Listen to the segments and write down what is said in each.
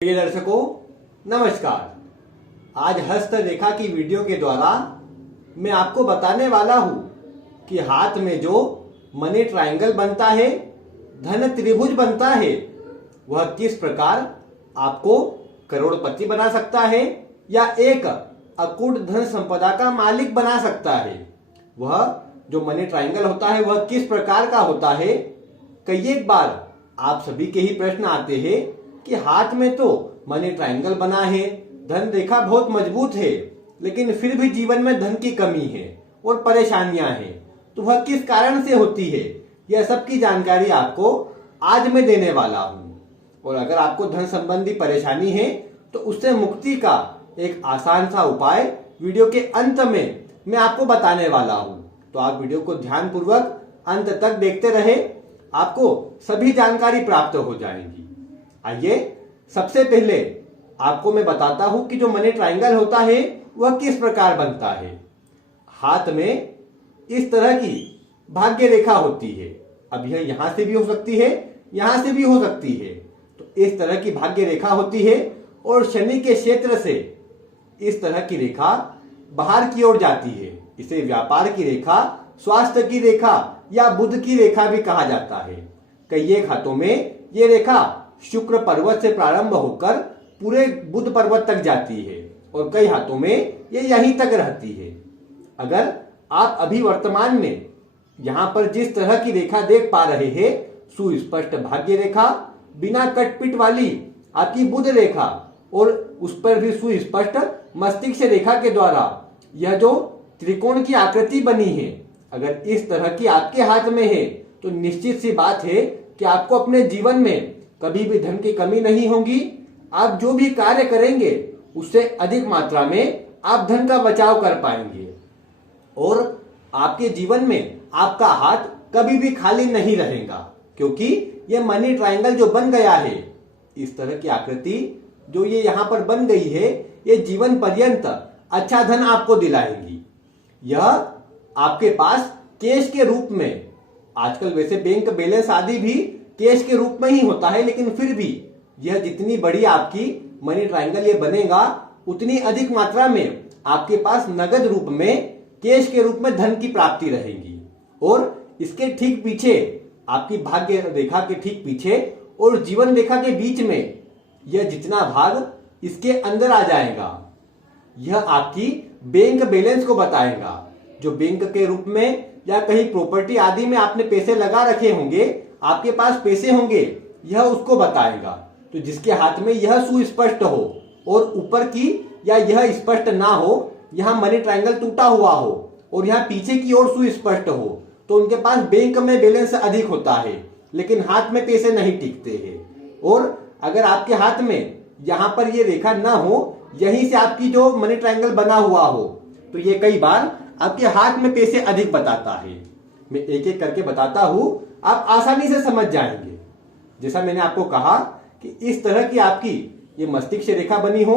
प्रिय दर्शकों, नमस्कार। आज हस्तरेखा की वीडियो के द्वारा मैं आपको बताने वाला हूं कि हाथ में जो मनी ट्रायंगल बनता है, धन त्रिभुज बनता है, वह किस प्रकार आपको करोड़पति बना सकता है या एक अकूट धन संपदा का मालिक बना सकता है। वह जो मनी ट्रायंगल होता है वह किस प्रकार का होता है। कई एक बार आप सभी के ही प्रश्न आते हैं कि हाथ में तो मनी ट्रायंगल बना है, धन रेखा बहुत मजबूत है, लेकिन फिर भी जीवन में धन की कमी है और परेशानियां हैं, तो वह किस कारण से होती है। यह सब की जानकारी आपको आज मैं देने वाला हूं। और अगर आपको धन संबंधी परेशानी है तो उससे मुक्ति का एक आसान सा उपाय वीडियो के अंत में मैं आपको बताने वाला हूं। तो आप वीडियो को ध्यानपूर्वक अंत तक देखते रहे, आपको सभी जानकारी प्राप्त हो जाएगी। आइए सबसे पहले आपको मैं बताता हूं कि जो मनी ट्रायंगल होता है वह किस प्रकार बनता है। हाथ में इस तरह की भाग्य रेखा होती है। अब यह यहां से भी हो सकती है, यहां से भी हो सकती है। तो इस तरह की भाग्य रेखा होती है और शनि के क्षेत्र से इस तरह की रेखा बाहर की ओर जाती है। इसे व्यापार की रेखा, स्वास्थ्य की रेखा या बुध की रेखा भी कहा जाता है। कई एक हाथों में ये रेखा शुक्र पर्वत से प्रारंभ होकर पूरे बुध पर्वत तक जाती है और कई हाथों में ये यहीं तक रहती है। अगर आप अभी वर्तमान में यहां पर जिस तरह की रेखा देख पा रहे हैं, सुस्पष्ट भाग्य रेखा, बिना कटपिट वाली आपकी बुध रेखा और उस पर भी सुस्पष्ट मस्तिष्क रेखा के द्वारा यह जो त्रिकोण की आकृति बनी है, अगर इस तरह की आपके हाथ में है तो निश्चित सी बात है कि आपको अपने जीवन में कभी भी धन की कमी नहीं होगी। आप जो भी कार्य करेंगे उससे अधिक मात्रा में आप धन का बचाव कर पाएंगे और आपके जीवन में आपका हाथ कभी भी खाली नहीं रहेगा, क्योंकि ये मनी ट्रायंगल जो बन गया है, इस तरह की आकृति जो ये यहां पर बन गई है, ये जीवन पर्यंत अच्छा धन आपको दिलाएगी। यह आपके पास कैश के रूप में, आजकल वैसे बैंक बैलेंस आदि भी कैश के रूप में ही होता है, लेकिन फिर भी यह जितनी बड़ी आपकी मनी ट्रायंगल ये बनेगा, उतनी अधिक मात्रा में आपके पास नगद रूप में, कैश के रूप में धन की प्राप्ति रहेगी। और इसके ठीक पीछे, आपकी भाग्य रेखा के ठीक पीछे और जीवन रेखा के बीच में यह जितना भाग इसके अंदर आ जाएगा, यह आपकी बैंक बैलेंस को बताएगा। जो बैंक के रूप में या कहीं प्रॉपर्टी आदि में आपने पैसे लगा रखे होंगे, आपके पास पैसे होंगे, यह उसको बताएगा। तो जिसके हाथ में यह सुस्पष्ट हो और ऊपर की या यह स्पष्ट ना हो, यहां मनी ट्रायंगल टूटा हुआ हो और यहां पीछे की ओर सुस्पष्ट हो, तो उनके पास बैंक में बैलेंस अधिक होता है, लेकिन हाथ में पैसे नहीं टिकते हैं। और अगर आपके हाथ में यहां पर ये रेखा ना हो, यहीं से आपकी जो मनी ट्रायंगल बना हुआ हो, तो ये कई बार आपके हाथ में पैसे अधिक बताता है। मैं एक एक करके बताता हूं, आप आसानी से समझ जाएंगे। जैसा मैंने आपको कहा कि इस तरह की आपकी ये मस्तिष्क रेखा बनी हो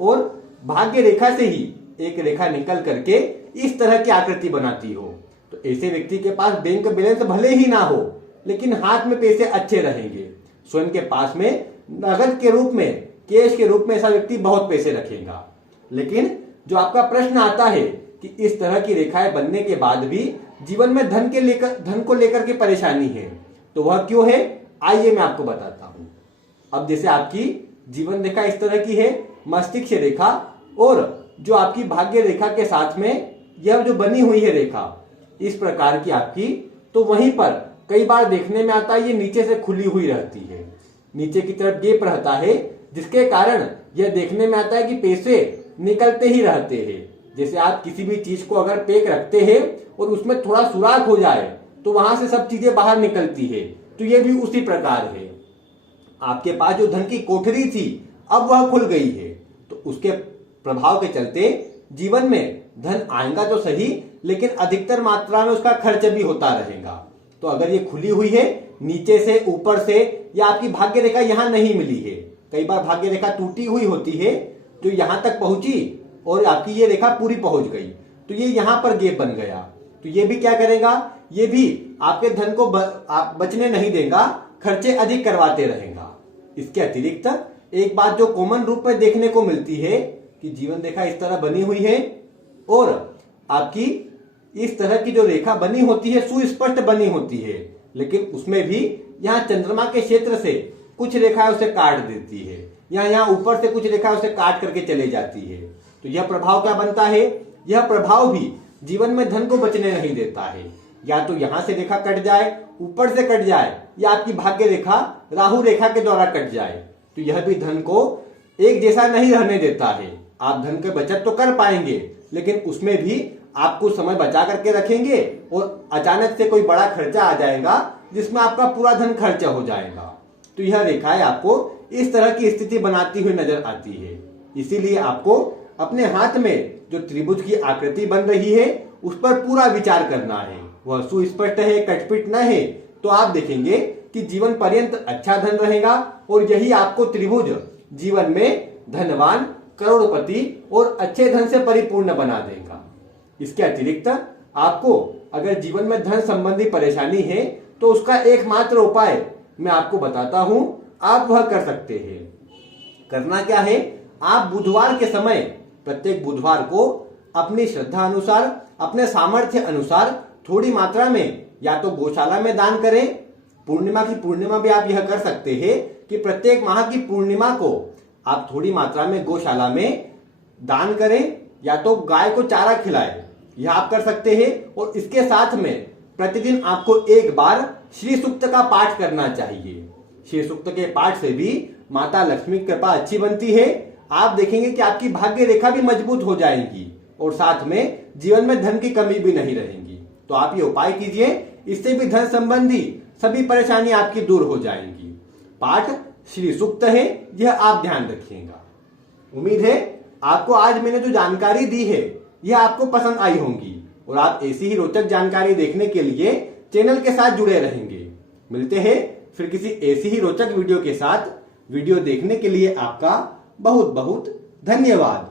और भाग्य रेखा से ही एक रेखा निकल करके इस तरह की आकृति बनाती हो, तो ऐसे व्यक्ति के पास बैंक बैलेंस भले ही ना हो, लेकिन हाथ में पैसे अच्छे रहेंगे। स्वयं के पास में नगद के रूप में, कैश के रूप में ऐसा व्यक्ति बहुत पैसे रखेगा। लेकिन जो आपका प्रश्न आता है कि इस तरह की रेखाएं बनने के बाद भी जीवन में धन को लेकर के परेशानी है, तो वह क्यों है, आइए मैं आपको बताता हूं। अब जैसे आपकी जीवन रेखा इस तरह की है, मस्तिष्क रेखा, और जो आपकी भाग्य रेखा के साथ में यह जो बनी हुई है रेखा इस प्रकार की आपकी, तो वहीं पर कई बार देखने में आता है ये नीचे से खुली हुई रहती है, नीचे की तरफ गैप रहता है, जिसके कारण यह देखने में आता है कि पैसे निकलते ही रहते हैं। जैसे आप किसी भी चीज को अगर पैक रखते हैं और उसमें थोड़ा सुराख हो जाए तो वहां से सब चीजें बाहर निकलती है, तो ये भी उसी प्रकार है। आपके पास जो धन की कोठरी थी अब वह खुल गई है, तो उसके प्रभाव के चलते जीवन में धन आएगा तो सही, लेकिन अधिकतर मात्रा में उसका खर्च भी होता रहेगा। तो अगर ये खुली हुई है नीचे से, ऊपर से, या आपकी भाग्य रेखा यहां नहीं मिली है, कई बार भाग्य रेखा टूटी हुई होती है जो यहां तक पहुंची और आपकी ये रेखा पूरी पहुंच गई, तो ये यहां पर गैप बन गया, तो ये भी क्या करेगा, ये भी आपके धन को बचने नहीं देगा, खर्चे अधिक करवाते रहेगा। इसके अतिरिक्त एक बात जो कॉमन रूप में देखने को मिलती है कि जीवन रेखा इस तरह बनी हुई है और आपकी इस तरह की जो रेखा बनी होती है सुस्पष्ट बनी होती है, लेकिन उसमें भी यहाँ चंद्रमा के क्षेत्र से कुछ रेखाएं उसे काट देती है या यहाँ ऊपर से कुछ रेखाएं उसे काट करके चले जाती है। तो यह प्रभाव क्या बनता है? यह प्रभाव भी जीवन में धन को बचने नहीं देता है। या तो यहां से रेखा कट जाए, ऊपर से कट जाए, या आपकी भाग्य रेखा राहु रेखा के द्वारा कट जाए, तो यह भी धन को एक जैसा नहीं रहने देता है। आप धन की बचत तो कर पाएंगे, लेकिन उसमें भी आप कुछ समय बचा करके रखेंगे और अचानक से कोई बड़ा खर्चा आ जाएगा जिसमें आपका पूरा धन खर्चा हो जाएगा। तो यह रेखाएं आपको इस तरह की स्थिति बनाती हुई नजर आती है। इसीलिए आपको अपने हाथ में जो त्रिभुज की आकृति बन रही है उस पर पूरा विचार करना है। वह सुस्पष्ट है, कटपिट न है, तो आप देखेंगे कि जीवन पर्यंत अच्छा धन रहेगा और यही आपको त्रिभुज जीवन में धनवान, करोड़पति और अच्छे धन से परिपूर्ण बना देगा। इसके अतिरिक्त आपको अगर जीवन में धन संबंधी परेशानी है तो उसका एकमात्र उपाय मैं आपको बताता हूं, आप वह कर सकते हैं। करना क्या है? आप बुधवार के समय, प्रत्येक बुधवार को अपनी श्रद्धा अनुसार, अपने सामर्थ्य अनुसार थोड़ी मात्रा में या तो गौशाला में दान करें। पूर्णिमा की पूर्णिमा भी आप यह कर सकते हैं कि प्रत्येक माह की पूर्णिमा को आप थोड़ी मात्रा में गौशाला में दान करें या तो गाय को चारा खिलाएं, यह आप कर सकते हैं। और इसके साथ में प्रतिदिन आपको एक बार श्री सूक्त का पाठ करना चाहिए। श्री सूक्त के पाठ से भी माता लक्ष्मी की कृपा अच्छी बनती है। आप देखेंगे कि आपकी भाग्य रेखा भी मजबूत हो जाएगी और साथ में जीवन में धन की कमी भी नहीं रहेगी। तो आप ये उपाय कीजिए, इससे भी धन संबंधी सभी परेशानी आपकी दूर हो जाएंगी। पाठ श्री सूक्त है, यह आप ध्यान रखिएगा। उम्मीद है आपको आज मैंने जो जानकारी दी है यह आपको पसंद आई होंगी और आप ऐसी ही रोचक जानकारी देखने के लिए चैनल के साथ जुड़े रहेंगे। मिलते हैं फिर किसी ऐसी ही रोचक वीडियो के साथ। वीडियो देखने के लिए आपका बहुत बहुत धन्यवाद।